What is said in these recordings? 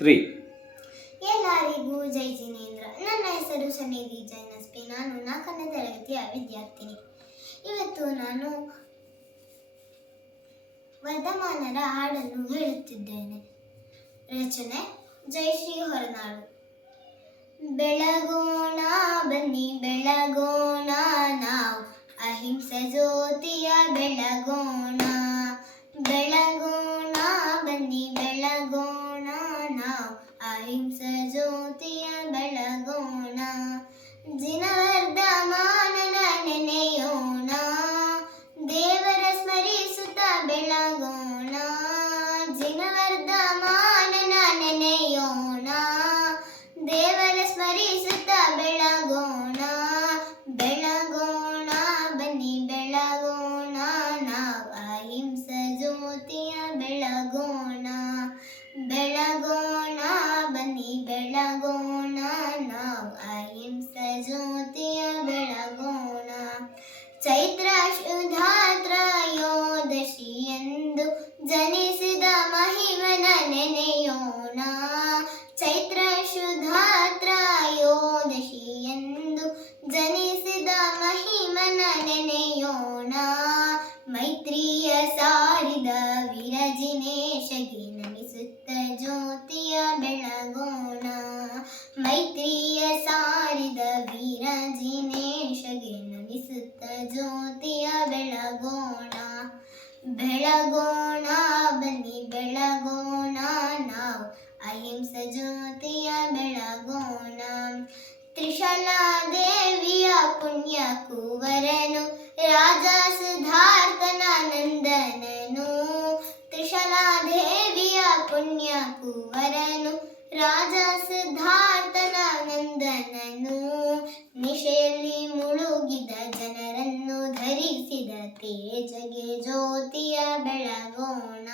3. ಎಲ್ಲರಿಗೂ ಜೈ ಜಿನೇಂದ್ರ. ನನ್ನ ಹೆಸರು ಸನ್ನಿಧಿ ಜೈನಸ್ಪಿ. ನಾನು 4ನೇ ತರಗತಿಯ ವಿದ್ಯಾರ್ಥಿನಿ. ಇವತ್ತು ನಾನು ವರ್ಧಮಾನರ ಹಾಡನ್ನು ಹೇಳುತ್ತಿದ್ದೇನೆ. ರಚನೆ ಜಯಶ್ರೀ ಹೊರನಾಡು. ಬೆಳಗೋಣ ಬನ್ನಿ ಬೆಳಗೋಣ, ನಾವು ಅಹಿಂಸೆ ಜ್ಯೋತಿಯ ಬೆಳಗೋಣ. ಬೆಳಗೋಣ ಬನ್ನಿ ಬೆಳಗೋಣ, ನಾವು ಅಹಿಂಸೆ ಜ್ಯೋತಿಯ ಬೆಳಗೋಣ. ಜಿನವರ್ಧಮಾನನ ನೆನೆಯೋಣ, ದೇವರ ಸ್ಮರಿಸುತ್ತ ಬೆಳಗೋಣ. ಜಿನವರ್ಧಮಾನನ ನೆನೆಯೋಣ, ದೇವರ ಸ್ಮರಿಸುತ್ತ ಬೆಳಗೋಣ. ಬೆಳಗೋಣ ಬನ್ನಿ ಬೆಳಗೋಣ, ನಾವು ಅಹಿಂಸೆ ಜ್ಯೋತಿಯ ಬೆಳಗೋಣ. ಬೆಳಗೋಣ ಬನ್ನಿ ಬೆಳಗೋಣ, ನಾವು ಅಹಿಂಸೆ ಜ್ಯೋತಿಯ ಬೆಳಗೋಣ. ಚೈತ್ರ ಶುದ್ಧ ತ್ರಯೋದಶಿಯಂದು ಜನಿಸಿದ ಮಹಿಮನ ನೆನೆಯೋಣ. ಚೈತ್ರ ಶುದ್ಧ ತ್ರಯೋದಶಿಯಂದು ಜನಿಸಿದ ಮಹಿಮನ ನೆನೆಯೋಣ. ಮೈತ್ರಿಯ ಸಾರಿದ ವಿರಜಿನೇಶಗೆ ನಮಿಸುತ್ತ ಜ್ಯೋತಿಯ ಬೆಳಗೋಣ. ಮೈತ್ರಿಯ ಸಾರಿದ ವಿರಜಿನೇಶಗೆ ನಮಿಸುತ್ತ ಜ್ಯೋತಿಯ ಬೆಳಗೋಣ. ಬೆಳಗೋಣ ಬನ್ನಿ ಬೆಳಗೋಣ, ನಾವು ಅಹಿಂಸೆ ಜ್ಯೋತಿಯ ಬೆಳಗೋಣ. ತ್ರಿಶಲಾ ದೇವಿಯ ಪುಣ್ಯ ಕುವರನು, ರಾಜ ಸಿದ್ಧಾರ್ಥನ ನಂದನನು. ತ್ರಿಶಲಾ ದೇವಿಯ ಪುಣ್ಯ ಕುವರನು, ರಾಜ ಸಿದ್ಧಾರ್ಥನ ನಂದನನು. ನಿಶೆಯಲ್ಲಿ ಮುಳುಗಿದ ಜನರನ್ನು ಧರಿಸಿದ ತೇಜಗೆ ಜ್ಯೋತಿಯ ಬೆಳಗೋಣ.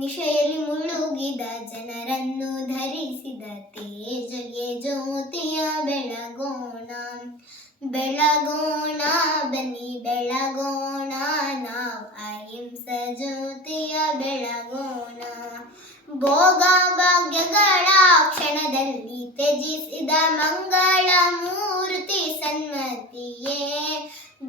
ನಿಶೆಯಲ್ಲಿ ಮುಳುಗಿದ ಜನರನ್ನು ಧರಿಸಿದ ತೇಜಗೆ ಜ್ಯೋತಿಯ ಬೆಳಗೋಣ. ಬೆಳಗೋಣ ಬನ್ನಿ ಬೆಳಗೋಣ, ನಾವು ಅಹಿಂಸೆ ಜ್ಯೋತಿಯ ಬೆಳಗೋಣ. ಭೋಗ ಭಾಗ್ಯಗಳ ಕ್ಷಣದಲ್ಲಿ ತ್ಯಜಿಸಿದ ಮಂಗಳ ಮೂರ್ತಿ ಸನ್ಮತಿಯೇ.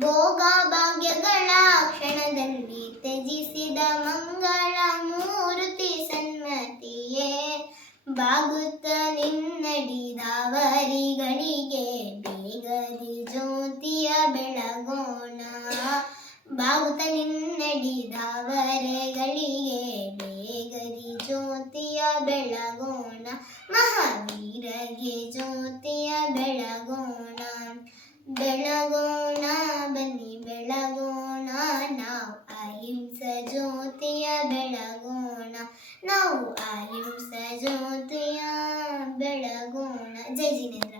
ಭೋಗ ಭಾಗ್ಯಗಳ ಕ್ಷಣದಲ್ಲಿ ತ್ಯಜಿಸಿದ ಮಂಗಳ ಮೂರ್ತಿ ಸನ್ಮತಿಯೇ. ಬಾಗುತ್ತ ನಿನ್ನಡಿದವರಿಗಳಿಗೆ ಬೇಗದಿ ಜ್ಯೋತಿಯ ಬೆಳಗೋಣ. ಬಾಗುತ್ತ ನಿನ್ನಡಿದವರೆಗಳಿಗೆ ಬೇಗದಿ ಜ್ಯೋತಿಯ ಬೆಳಗೋಣ. ಮಹಾವೀರಗೆ ಜ್ಯೋತಿಯ ಬೆಳಗೋಣ. ಬೆಳಗೋಣ ಬನ್ನಿ ಬೆಳಗೋಣ, ನಾವು ಅಹಿಂಸೆ ಜ್ಯೋತಿಯ ಬೆಳಗೋಣ. ನಾವು ಅಹಿಂಸೆ ಜ್ಯೋತಿಯ ಬೆಳಗೋಣ. ಜೈ ಜಿನೇಂದ್ರ.